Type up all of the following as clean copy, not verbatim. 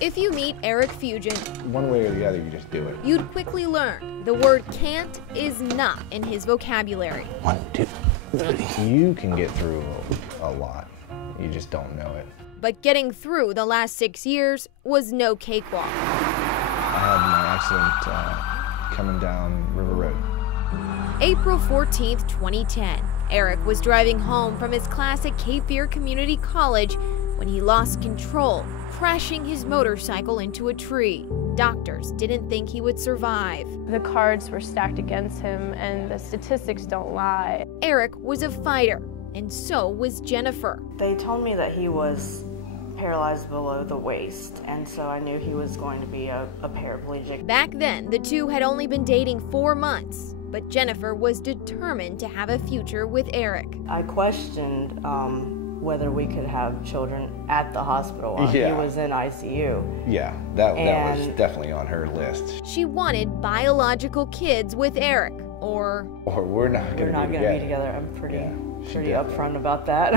If you meet Eric Fugent, one way or the other, you just do it. you'd quickly learn the word can't is not in his vocabulary. 1, 2, 3. You can get through a lot. You just don't know it. But getting through the last 6 years was no cakewalk. I had my accident coming down River Road. April 14th, 2010. Eric was driving home from his class at Cape Fear Community College when he lost control, crashing his motorcycle into a tree. Doctors didn't think he would survive. The cards were stacked against him, and the statistics don't lie. Eric was a fighter, and so was Jennifer. They told me that he was paralyzed below the waist, and so I knew he was going to be a paraplegic. Back then, the two had only been dating 4 months, but Jennifer was determined to have a future with Eric. I questioned whether we could have children at the hospital while he was in ICU. Yeah, that was definitely on her list. She wanted biological kids with Eric, or we're not going to be together. I'm pretty upfront about that.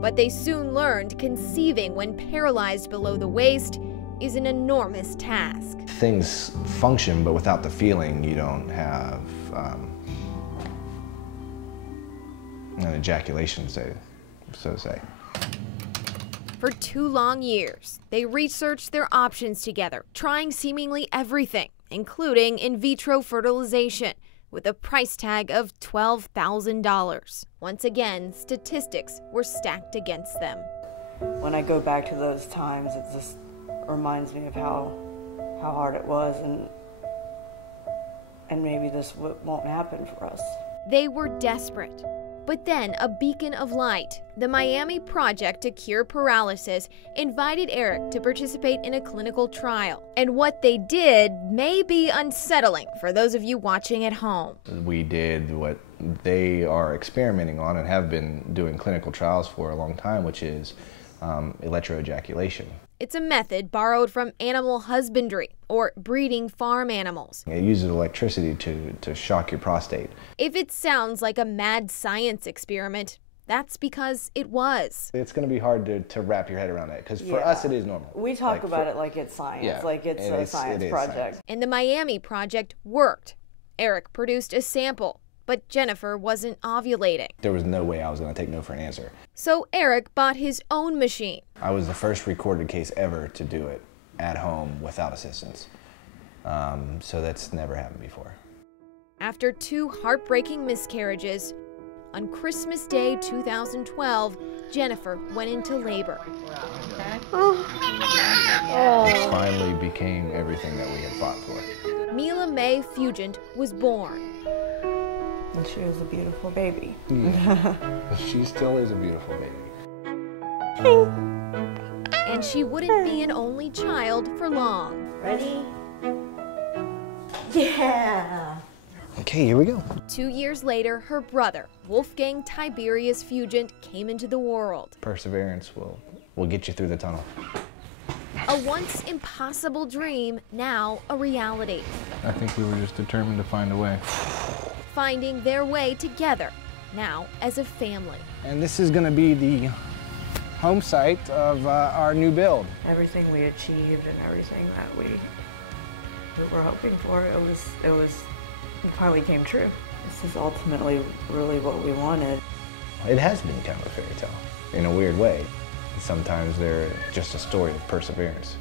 But they soon learned conceiving when paralyzed below the waist is an enormous task. Things function, but without the feeling, you don't have an ejaculation, so to say. For 2 long years, they researched their options together, trying seemingly everything, including in vitro fertilization, with a price tag of $12,000. Once again, statistics were stacked against them. When I go back to those times, it just reminds me of how hard it was, and maybe this won't happen for us. They were desperate. But then a beacon of light, the Miami Project to Cure Paralysis, invited Eric to participate in a clinical trial. And what they did may be unsettling for those of you watching at home. We did what they are experimenting on and have been doing clinical trials for a long time, which is electroejaculation. It's a method borrowed from animal husbandry or breeding farm animals. It uses electricity to shock your prostate. If it sounds like a mad science experiment, that's because it was. It's going to be hard to wrap your head around that, because for us it is normal. We talk about it like it's science, like it's a science project. Science. And the Miami Project worked. Eric produced a sample, but Jennifer wasn't ovulating. There was no way I was going to take no for an answer. So Eric bought his own machine. I was the first recorded case ever to do it at home without assistance. So that's never happened before. After 2 heartbreaking miscarriages, on Christmas Day 2012, Jennifer went into labor. It finally became everything that we had fought for. Mila Mae Fugent was born. And she was a beautiful baby. Yeah. She still is a beautiful baby. And she wouldn't be an only child for long. Ready? Yeah! Okay, here we go. 2 years later, her brother, Wolfgang Tiberius Fugent, came into the world. Perseverance will get you through the tunnel. A once impossible dream, now a reality. I think we were just determined to find a way. Finding their way together, now as a family. And this is going to be the home site of our new build. Everything we achieved and everything that we were hoping for, it finally came true. This is ultimately really what we wanted. It has been kind of a fairy tale in a weird way. Sometimes they're just a story of perseverance.